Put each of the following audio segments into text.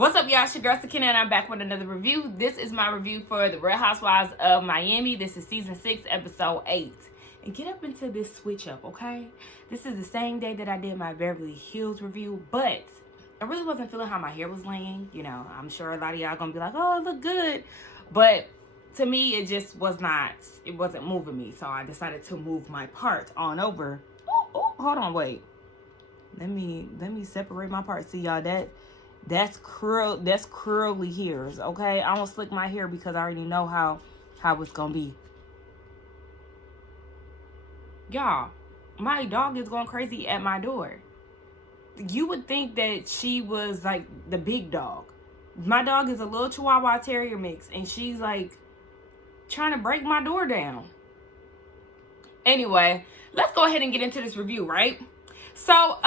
What's up, y'all? It's your girl Sakina, and I'm back with another review. This is my review for the Real Housewives of Miami. This is season 6, episode 8. And get up into this switch up, okay? This is the same day that I did my Beverly Hills review, but I really wasn't feeling how my hair was laying. You know, I'm sure a lot of y'all gonna be like, oh, it look good. But to me, it just was not, it wasn't moving me. So I decided to move my part on over. Oh, hold on, wait. Let me separate my part. See, y'all, that's curly hairs, okay? I don't slick my hair because I already know how it's gonna be. Y'all, my dog is going crazy at my door. You would think that she was like the big dog. My dog is a little Chihuahua Terrier mix, and she's like trying to break my door down. Anyway, let's go ahead and get into this review, right? So,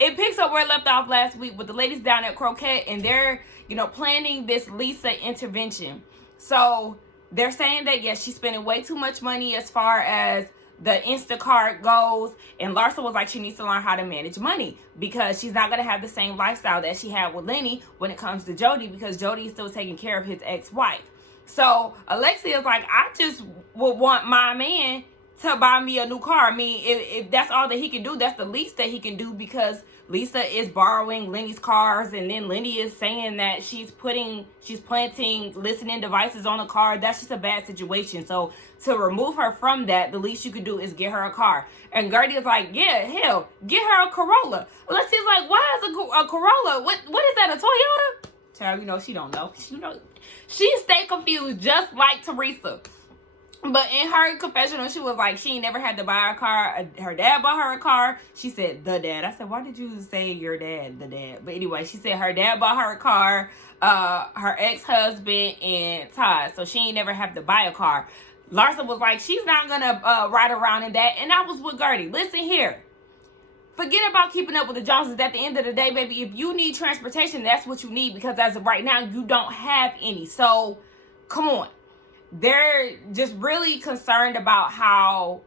it picks up where it left off last week with the ladies down at Croquette, and they're, planning this Lisa intervention. So they're saying that, yes, she's spending way too much money as far as the Instacart goes. And Larsa was like, she needs to learn how to manage money because she's not going to have the same lifestyle that she had with Lenny when it comes to Jody, because Jody is still taking care of his ex-wife. So Alexia is like, I just would want my man to buy me a new car. I mean, if that's all that he can do, that's the least that he can do, because Lisa is borrowing Lenny's cars, and then Lenny is saying that she's planting listening devices on the car. That's just a bad situation. So to remove her from that, the least you could do is get her a car. And Gertie is like, yeah, hell, get her a Corolla. Lexi's like, why is a Corolla? What is that, a Toyota? Child, she don't know. She stay confused just like Teresa. But in her confessional, she was like, she ain't never had to buy a car. Her dad bought her a car. She said, the dad. I said, why did you say your dad, the dad? But anyway, she said her dad bought her a car, her ex-husband, and Todd. So she ain't never have to buy a car. Larsa was like, she's not going to ride around in that. And I was with Gertie. Listen here. Forget about keeping up with the Joneses. At the end of the day, baby, if you need transportation, that's what you need. Because as of right now, you don't have any. So, come on. They're just really concerned about how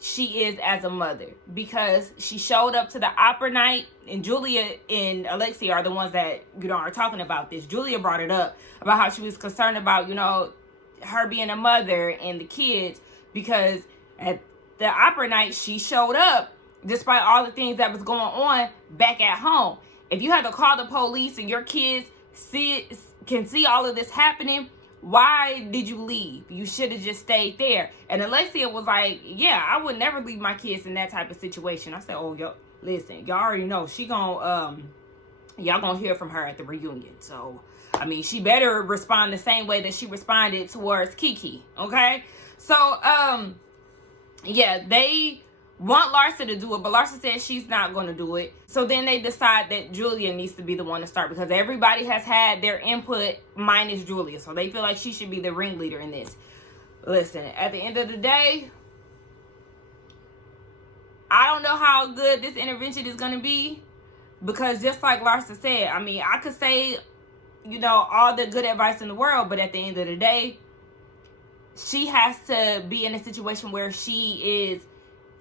she is as a mother, because she showed up to the opera night, and Julia and Alexia are the ones that, are talking about this. Julia brought it up about how she was concerned about, her being a mother and the kids, because at the opera night, she showed up despite all the things that was going on back at home. If you had to call the police and your kids can see all of this happening, why did you leave? You should have just stayed there. And Alexia was like, yeah, I would never leave my kids in that type of situation. I said, oh, yo, listen, y'all already know she y'all gonna hear from her at the reunion. So, I mean, she better respond the same way that she responded towards Kiki, okay? So, yeah, they want Larsa to do it, but Larsa said she's not going to do it. So then they decide that Julia needs to be the one to start, because everybody has had their input minus Julia. So they feel like she should be the ringleader in this. Listen, at the end of the day, I don't know how good this intervention is going to be, because just like Larsa said, I mean, I could say, all the good advice in the world, but at the end of the day, she has to be in a situation where she is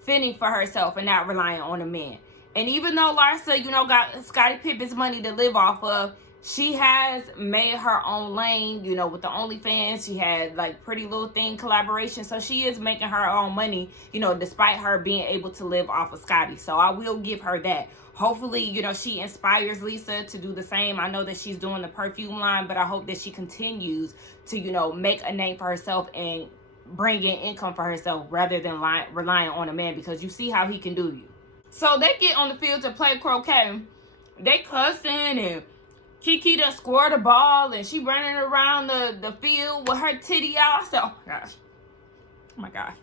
fending for herself and not relying on a man. And even though Larsa, got Scottie Pippen's money to live off of, she has made her own lane, with the OnlyFans. She had like Pretty Little Thing collaboration. So she is making her own money, despite her being able to live off of Scottie. So I will give her that. Hopefully, she inspires Lisa to do the same. I know that she's doing the perfume line, but I hope that she continues to, make a name for herself and bring in income for herself rather than relying on a man, because you see how he can do you. So they get on the field to play croquet. They cussing, and Kiki done scored a ball, and she running around the field with her titty out. I said, oh my gosh. Oh my gosh.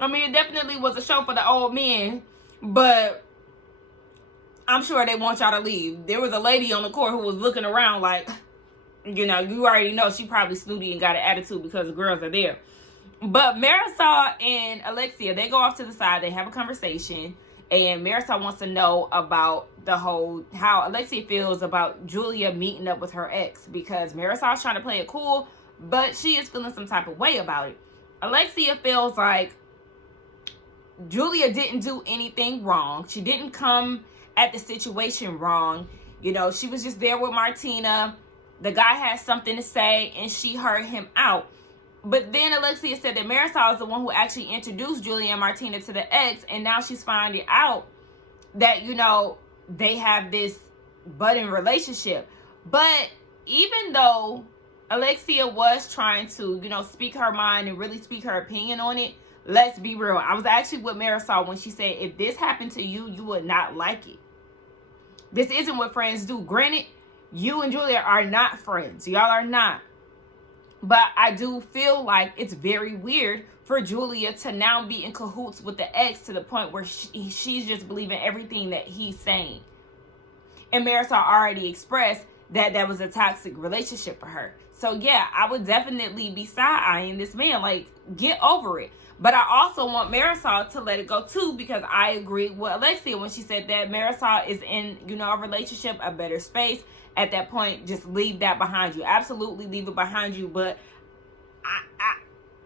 I mean, it definitely was a show for the old men, but I'm sure they want y'all to leave. There was a lady on the court who was looking around like, you already know she probably snooty and got an attitude because the girls are there. But Marisol and Alexia, they go off to the side. They have a conversation. And Marisol wants to know about how Alexia feels about Julia meeting up with her ex. Because Marisol's trying to play it cool, but she is feeling some type of way about it. Alexia feels like Julia didn't do anything wrong. She didn't come at the situation wrong. You know, she was just there with Martina. The guy had something to say, and she heard him out. But then Alexia said that Marisol is the one who actually introduced Julia and Martina to the ex, and now she's finding out that, you know, they have this budding relationship. But even though Alexia was trying to, you know, speak her mind and really speak her opinion on it, let's be real. I was actually with Marisol when she said, if this happened to you, you would not like it. This isn't what friends do. Granted, you and Julia are not friends. Y'all are not. But I do feel like it's very weird for Julia to now be in cahoots with the ex to the point where she's just believing everything that he's saying. And Marisol already expressed that that was a toxic relationship for her. So yeah, I would definitely be side-eyeing this man. Like, get over it. But I also want Marisol to let it go too, because I agree with Alexia when she said that Marisol is in, you know, a relationship, a better space. At that point, just leave that behind you. Absolutely leave it behind you. But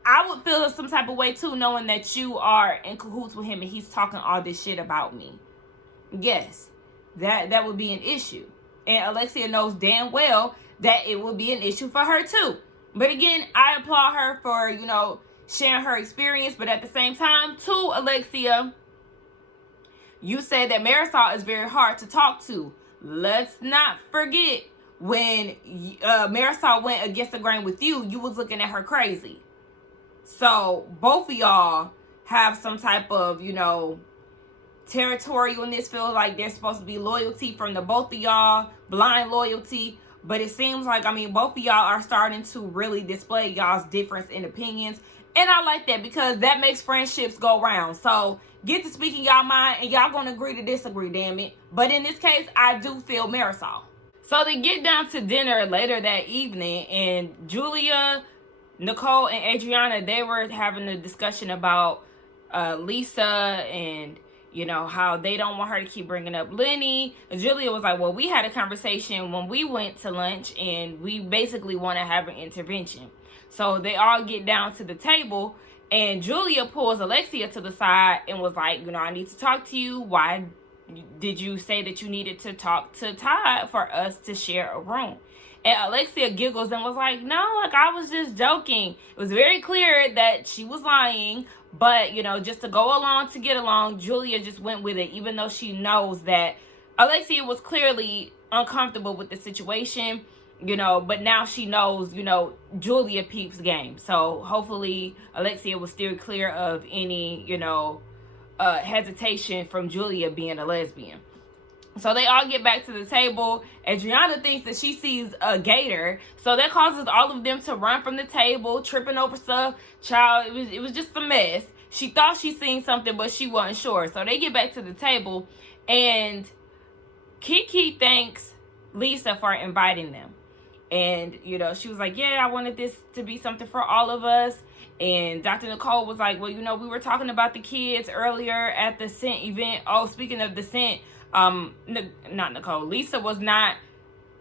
I would feel some type of way too, knowing that you are in cahoots with him and he's talking all this shit about me. Yes, that would be an issue. And Alexia knows damn well that it would be an issue for her too. But again, I applaud her for, you know, sharing her experience. But at the same time, too, Alexia, you said that Marisol is very hard to talk to. Let's not forget when Marisol went against the grain with you, you was looking at her crazy. So both of y'all have some type of, you know, territory on this. Feels like there's supposed to be loyalty from the both of y'all, blind loyalty. But it seems like, I mean, both of y'all are starting to really display y'all's difference in opinions. And I like that, because that makes friendships go round. So get to speaking y'all mind, and y'all gonna agree to disagree, damn it. But in this case, I do feel Marisol. So they get down to dinner later that evening, and Julia, Nicole, and Adriana, they were having a discussion about Lisa and, you know, how they don't want her to keep bringing up Lenny. And Julia was like, well, we had a conversation when we went to lunch, and we basically want to have an intervention. So they all get down to the table, and Julia pulls Alexia to the side and was like, you know, I need to talk to you. Why did you say that you needed to talk to Todd for us to share a room? And Alexia giggles and was like, no, like, I was just joking. It was very clear that she was lying, but, you know, just to go along to get along, Julia just went with it, even though she knows that Alexia was clearly uncomfortable with the situation. You know, but now she knows, you know, Julia peeps game. So hopefully Alexia will steer clear of any, you know, hesitation from Julia being a lesbian. So they all get back to the table. Adriana thinks that she sees a gator. So that causes all of them to run from the table, tripping over stuff. Child, it was just a mess. She thought she seen something, but she wasn't sure. So they get back to the table, and Kiki thanks Lisa for inviting them. And, you know, she was like, yeah, I wanted this to be something for all of us. And Dr. Nicole was like, well, you know, we were talking about the kids earlier at the Scent event. Oh, speaking of the Scent, not Nicole, Lisa was not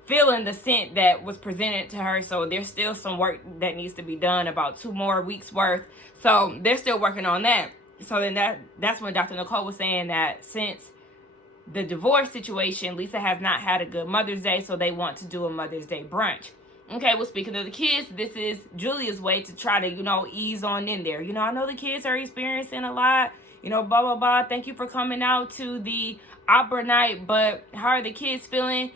feeling the scent that was presented to her. So there's still some work that needs to be done, about 2 more weeks worth. So they're still working on that. So then that's when Dr. Nicole was saying that since the divorce situation, Lisa has not had a good Mother's Day, so they want to do a Mother's Day brunch. Okay, well, speaking of the kids, this is Julia's way to try to, you know, ease on in there. You know, I know the kids are experiencing a lot, you know, blah, blah, blah. Thank you for coming out to the opera night, but how are the kids feeling?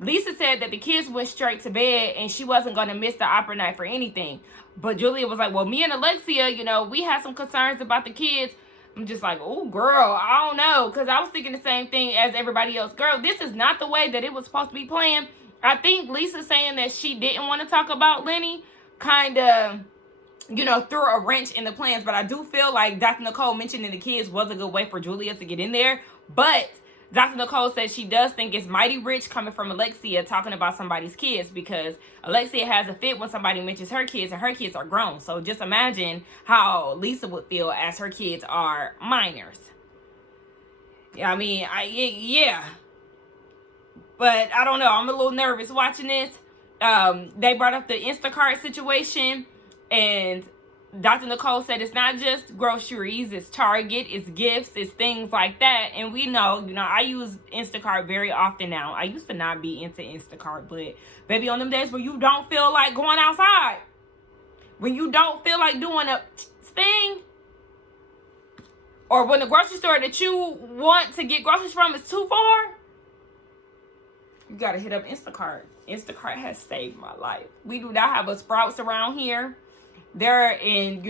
Lisa said that the kids went straight to bed and she wasn't going to miss the opera night for anything. But Julia was like, well, me and Alexia, you know, we had some concerns about the kids. I'm just like, oh, girl, I don't know. Because I was thinking the same thing as everybody else. Girl, this is not the way that it was supposed to be playing. I think Lisa saying that she didn't want to talk about Lenny kind of, you know, threw a wrench in the plans. But I do feel like Dr. Nicole mentioning the kids was a good way for Julia to get in there. But Dr. Nicole says she does think it's mighty rich coming from Alexia talking about somebody's kids, because Alexia has a fit when somebody mentions her kids and her kids are grown. So just imagine how Lisa would feel as her kids are minors. Yeah, I mean, yeah. But I don't know. I'm a little nervous watching this. They brought up the Instacart situation, and Dr. Nicole said it's not just groceries, it's Target, it's gifts, it's things like that. And we know, I use Instacart very often now. I used to not be into Instacart, but baby, on them days where you don't feel like going outside, when you don't feel like doing a thing, or when the grocery store that you want to get groceries from is too far, you gotta hit up Instacart. Instacart has saved my life. We do not have a Sprouts around here. They're in,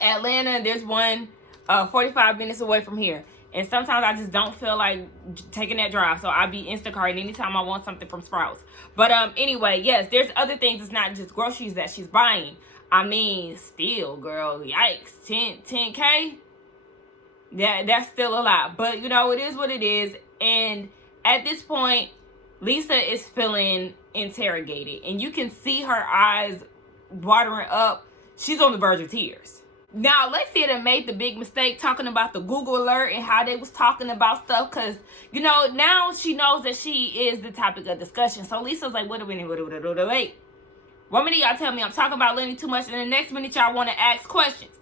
Atlanta. There's one 45 minutes away from here. And sometimes I just don't feel like taking that drive. So I'll be Instacart anytime I want something from Sprouts. But anyway, yes, there's other things. It's not just groceries that she's buying. I mean, still, girl, yikes, 10K? Yeah, that's still a lot. But, it is what it is. And at this point, Lisa is feeling interrogated. And you can see her eyes watering up. She's on the verge of tears. Now, Alexia done made the big mistake talking about the Google alert and how they was talking about stuff. Because, now she knows that she is the topic of discussion. So Lisa's like, wait. One minute y'all tell me I'm talking about Lenny too much, and the next minute y'all want to ask questions.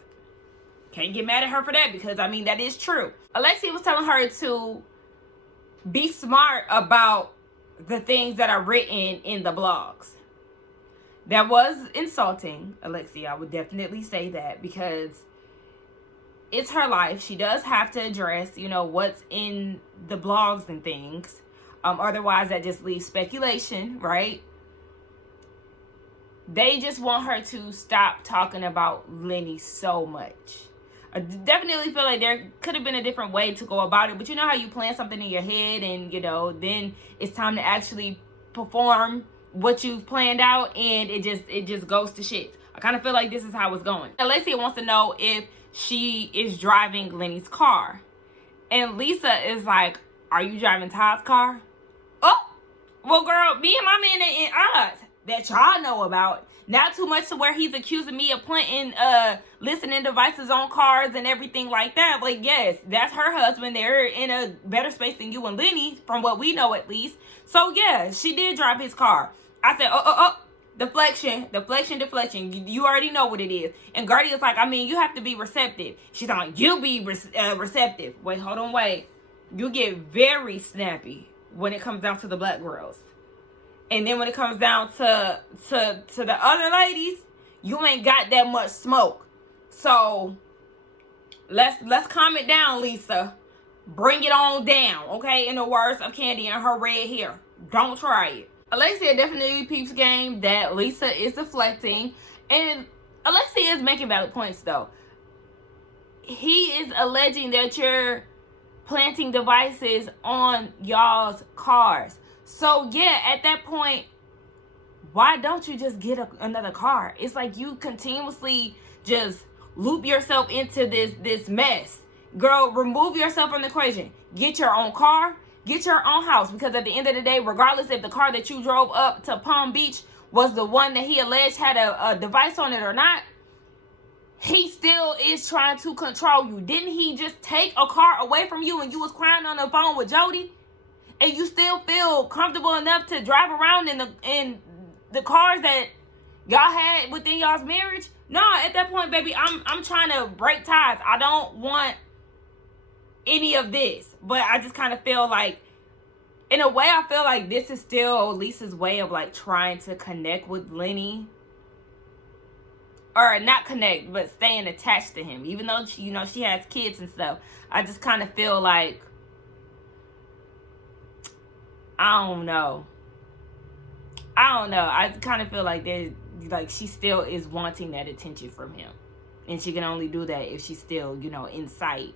Can't get mad at her for that, because that is true. Alexia was telling her to be smart about the things that are written in the blogs. That was insulting, Alexia. I would definitely say that, because it's her life. She does have to address, what's in the blogs and things. Otherwise, that just leaves speculation, right? They just want her to stop talking about Lenny so much. I definitely feel like there could have been a different way to go about it. But you know how you plan something in your head and, then it's time to actually perform what you've planned out, and it just goes to shit. I kind of feel like this is how it's going. Alexia wants to know if she is driving Lenny's car. And Lisa is like, are you driving Todd's car? Oh, well, girl, me and my man are in odds that y'all know about. Not too much to where he's accusing me of planting listening devices on cars and everything like that. But yes, that's her husband. They're in a better space than you and Lenny, from what we know at least. So yeah, she did drive his car. I said, deflection. You already know what it is. And Gertie is like, you have to be receptive. She's like, you be receptive. Wait, hold on, wait. You get very snappy when it comes down to the black girls. And then when it comes down to the other ladies, you ain't got that much smoke. So let's calm it down, Lisa. Bring it on down, okay? In the words of Candy and her red hair. Don't try it. Alexia definitely peeps game that Lisa is deflecting. And Alexia is making valid points, though. He is alleging that you're planting devices on y'all's cars. So, yeah, at that point, why don't you just get another car? It's like you continuously just loop yourself into this mess. Girl, remove yourself from the equation. Get your own car. Get your own house. Because at the end of the day, regardless if the car that you drove up to Palm Beach was the one that he alleged had a device on it or not, he still is trying to control you. Didn't he just take a car away from you and you was crying on the phone with Jody? And you still feel comfortable enough to drive around in the cars that y'all had within y'all's marriage? No, at that point, baby, I'm trying to break ties. I don't want any of this. But I just kind of feel like, in a way, I feel like this is still Lisa's way of like trying to connect with Lenny. Or not connect, but staying attached to him. Even though she has kids and stuff. I just kind of feel like, I don't know. I kind of feel like she still is wanting that attention from him. And she can only do that if she's still, in sight,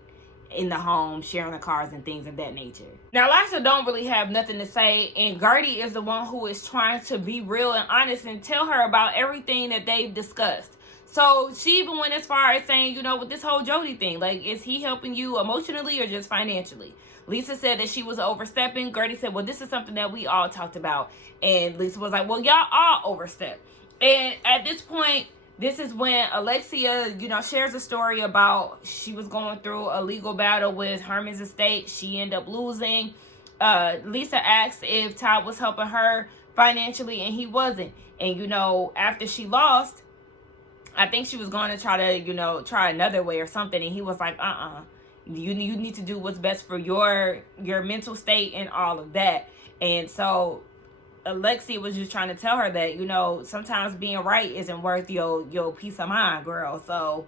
in the home, sharing the cars and things of that nature. Now, Lisa don't really have nothing to say. And Gertie is the one who is trying to be real and honest and tell her about everything that they've discussed. So she even went as far as saying, with this whole Jody thing, like, is he helping you emotionally or just financially? Lisa said that she was overstepping. Gertie said, well, this is something that we all talked about. And Lisa was like, well, y'all all overstep. And at this point, this is when Alexia, shares a story about she was going through a legal battle with Herman's estate. She ended up losing. Lisa asked if Todd was helping her financially, and he wasn't. And, after she lost, I think she was going to try to, try another way or something. And he was like, you need to do what's best for your mental state and all of that. And so Alexi was just trying to tell her that, sometimes being right isn't worth your peace of mind, girl. So,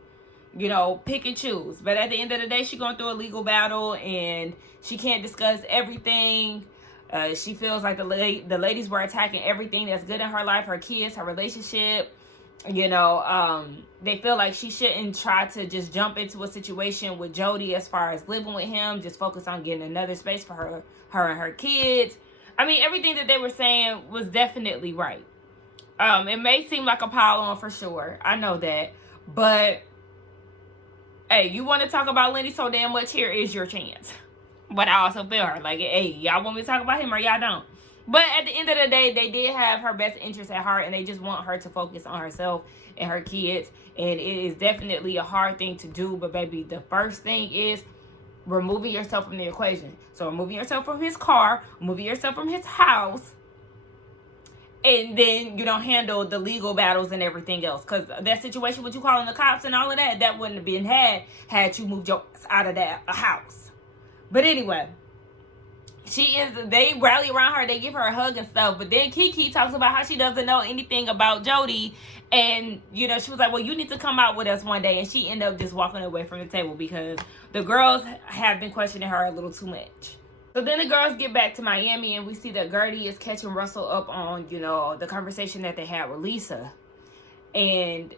pick and choose. But at the end of the day, she's going through a legal battle and she can't discuss everything. She feels like the ladies were attacking everything that's good in her life, her kids, her relationship. They feel like she shouldn't try to just jump into a situation with Jody as far as living with him. Just focus on getting another space for her and her kids. I mean, everything that they were saying was definitely right. It may seem like a pile on for sure. I know that. But, hey, you want to talk about Lenny so damn much, here is your chance. But I also feel her. Like, hey, y'all want me to talk about him or y'all don't? But at the end of the day, they did have her best interest at heart, and they just want her to focus on herself and her kids. And it is definitely a hard thing to do. But, baby, the first thing is removing yourself from the equation. So, removing yourself from his car, removing yourself from his house, and then you don't handle the legal battles and everything else. Because that situation with you calling the cops and all of that wouldn't have been had you moved your ass out of that house. But anyway, they rally around her, they give her a hug and stuff. But then Kiki talks about how she doesn't know anything about Jody. And, she was like, well, you need to come out with us one day. And she ended up just walking away from the table because the girls have been questioning her a little too much. So then the girls get back to Miami and we see that Gertie is catching Russell up on, the conversation that they had with Lisa. And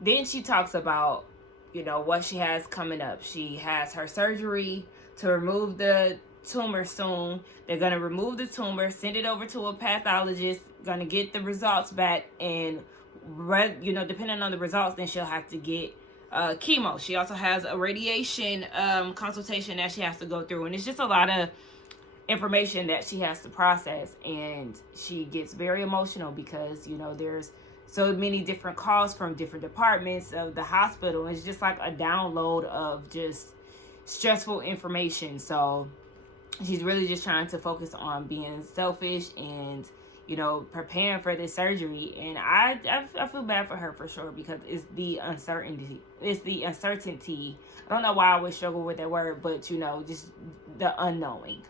then she talks about, what she has coming up. She has her surgery to remove the tumor soon. They're going to remove the tumor, send it over to a pathologist, going to get the results back, and depending on the results, then she'll have to get chemo. She also has a radiation consultation that she has to go through, and it's just a lot of information that she has to process. And she gets very emotional because there's so many different calls from different departments of the hospital. It's just like a download of just stressful information. So she's really just trying to focus on being selfish and preparing for this surgery. And I feel bad for her for sure, because it's the uncertainty. I don't know why I always struggle with that word, but just the unknowing.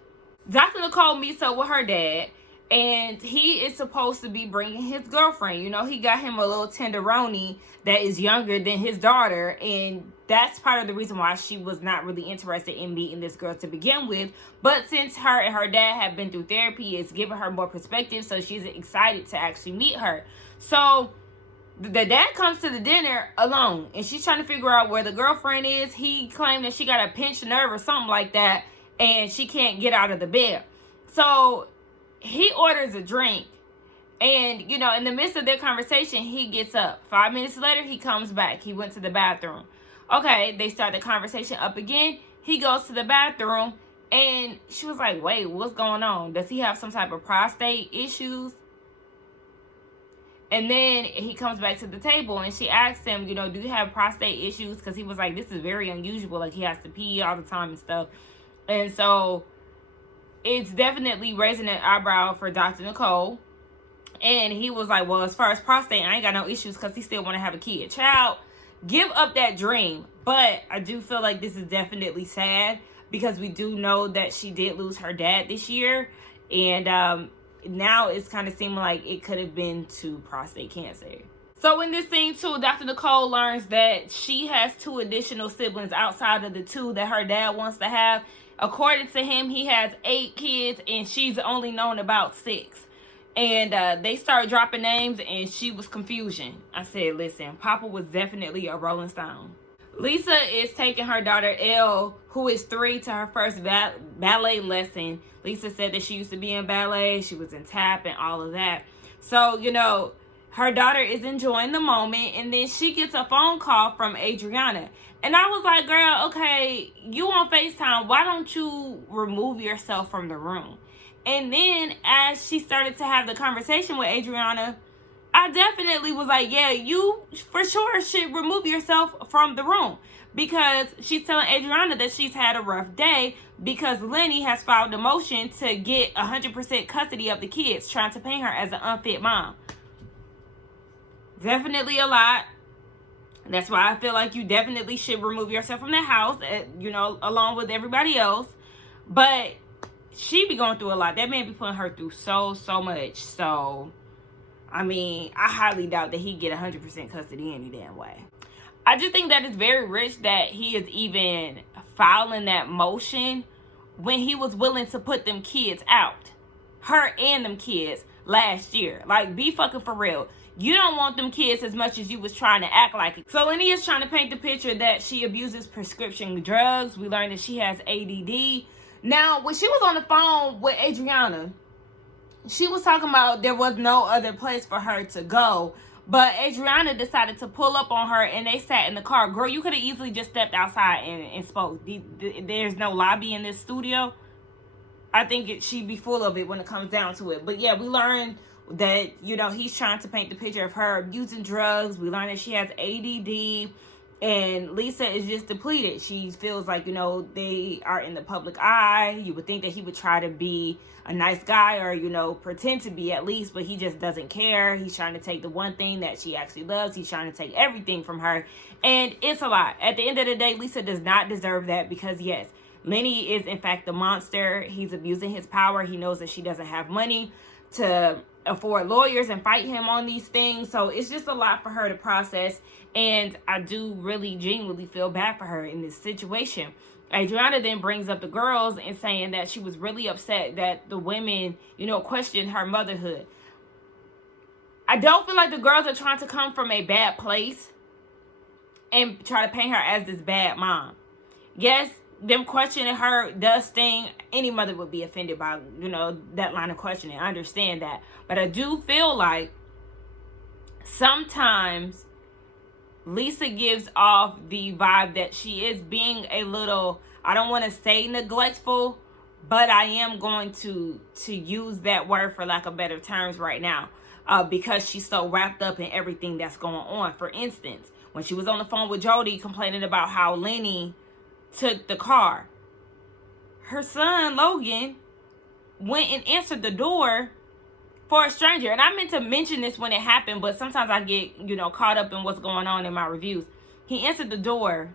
Dr. Nicole meets up with her dad, and he is supposed to be bringing his girlfriend. He got him a little tenderoni that is younger than his daughter, and that's part of the reason why she was not really interested in meeting this girl to begin with. But since her and her dad have been through therapy, it's given her more perspective, so she's excited to actually meet her. So the dad comes to the dinner alone, and she's trying to figure out where the girlfriend is. He claimed that she got a pinched nerve or something like that, and she can't get out of the bed. So he orders a drink, and in the midst of their conversation, he gets up. 5 minutes later, he comes back. He went to the bathroom. Okay, they start the conversation up again. He goes to the bathroom, and she was like, wait, what's going on? Does he have some type of prostate issues? And then he comes back to the table, and she asks him, do you have prostate issues? Because he was like, this is very unusual. Like, he has to pee all the time and stuff. And so it's definitely raising an eyebrow for Dr. Nicole. And he was like, well, as far as prostate, I ain't got no issues, because he still want to have a kid. Child, give up that dream. But I do feel like this is definitely sad, because we do know that she did lose her dad this year. And now it's kind of seeming like it could have been to prostate cancer. So in this scene too, Dr. Nicole learns that she has 2 additional siblings outside of the 2 that her dad wants to have. According to him, he has 8 kids, and she's only known about 6. And they started dropping names, and she was confusion. I said, listen, Papa was definitely a Rolling Stone. Lisa is taking her daughter, Elle, who is 3, to her first ballet lesson. Lisa said that she used to be in ballet. She was in tap and all of that. So, her daughter is enjoying the moment. And then she gets a phone call from Adriana. And I was like, girl, okay, you on FaceTime. Why don't you remove yourself from the room? And then as she started to have the conversation with Adriana, I definitely was like, yeah, you for sure should remove yourself from the room. Because she's telling Adriana that she's had a rough day because Lenny has filed a motion to get 100% custody of the kids, trying to paint her as an unfit mom. Definitely a lot. That's why I feel like you definitely should remove yourself from that house, along with everybody else. But she be going through a lot. That man be putting her through so much. So, I mean, I highly doubt that he get 100% custody any damn way. I just think that it's very rich that he is even filing that motion when he was willing to put them kids out. Her and them kids last year. Like, be fucking for real. You don't want them kids as much as you was trying to act like it. So Lenny is trying to paint the picture that she abuses prescription drugs. We learned that she has ADD. Now, when she was on the phone with Adriana, she was talking about there was no other place for her to go. But Adriana decided to pull up on her, and they sat in the car. Girl, you could have easily just stepped outside and spoke. There's no lobby in this studio. I think she'd be full of it when it comes down to it. But yeah, we learned that, he's trying to paint the picture of her abusing drugs. We learned that she has ADD. And Lisa is just depleted. She feels like, they are in the public eye. You would think that he would try to be a nice guy or, pretend to be at least. But he just doesn't care. He's trying to take the one thing that she actually loves. He's trying to take everything from her. And it's a lot. At the end of the day, Lisa does not deserve that because, yes, Lenny is, in fact, the monster. He's abusing his power. He knows that she doesn't have money to afford lawyers and fight him on these things. So it's just a lot for her to process. And I do really genuinely feel bad for her in this situation. Adriana then brings up the girls and saying that she was really upset that the women, questioned her motherhood. I don't feel like the girls are trying to come from a bad place and try to paint her as this bad mom. Yes, them questioning her does sting. Any mother would be offended by, that line of questioning. I understand that. But I do feel like sometimes Lisa gives off the vibe that she is being a little, I don't want to say neglectful, but I am going to use that word for lack of better terms right now, because she's so wrapped up in everything that's going on. For instance, when she was on the phone with Jody complaining about how Lenny took the car, her son Logan went and answered the door for a stranger. And I meant to mention this when it happened, but sometimes I get, caught up in what's going on in my reviews. He answered the door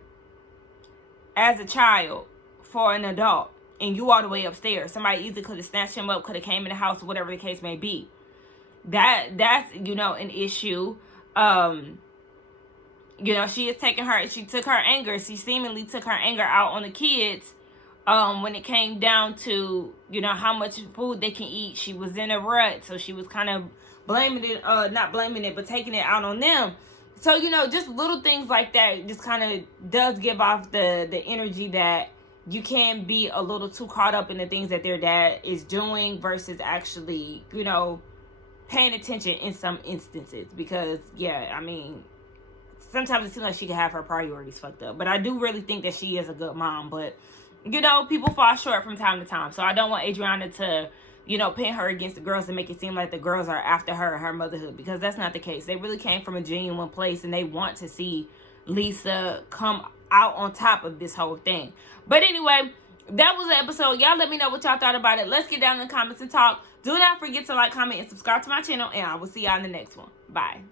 as a child for an adult, and you all the way upstairs. Somebody easily could have snatched him up, could have came in the house, whatever the case may be. That's an issue. She took her anger. She seemingly took her anger out on the kids. When it came down to, how much food they can eat, she was in a rut. So she was kind of blaming it, not blaming it, but taking it out on them. So, just little things like that just kind of does give off the energy that you can be a little too caught up in the things that their dad is doing versus actually, paying attention in some instances. Because, yeah, I mean, sometimes it seems like she can have her priorities fucked up. But I do really think that she is a good mom. But people fall short from time to time. So I don't want Adriana to, pin her against the girls and make it seem like the girls are after her and her motherhood. Because that's not the case. They really came from a genuine place. And they want to see Lisa come out on top of this whole thing. But anyway, that was the episode. Y'all let me know what y'all thought about it. Let's get down in the comments and talk. Do not forget to like, comment, and subscribe to my channel. And I will see y'all in the next one. Bye.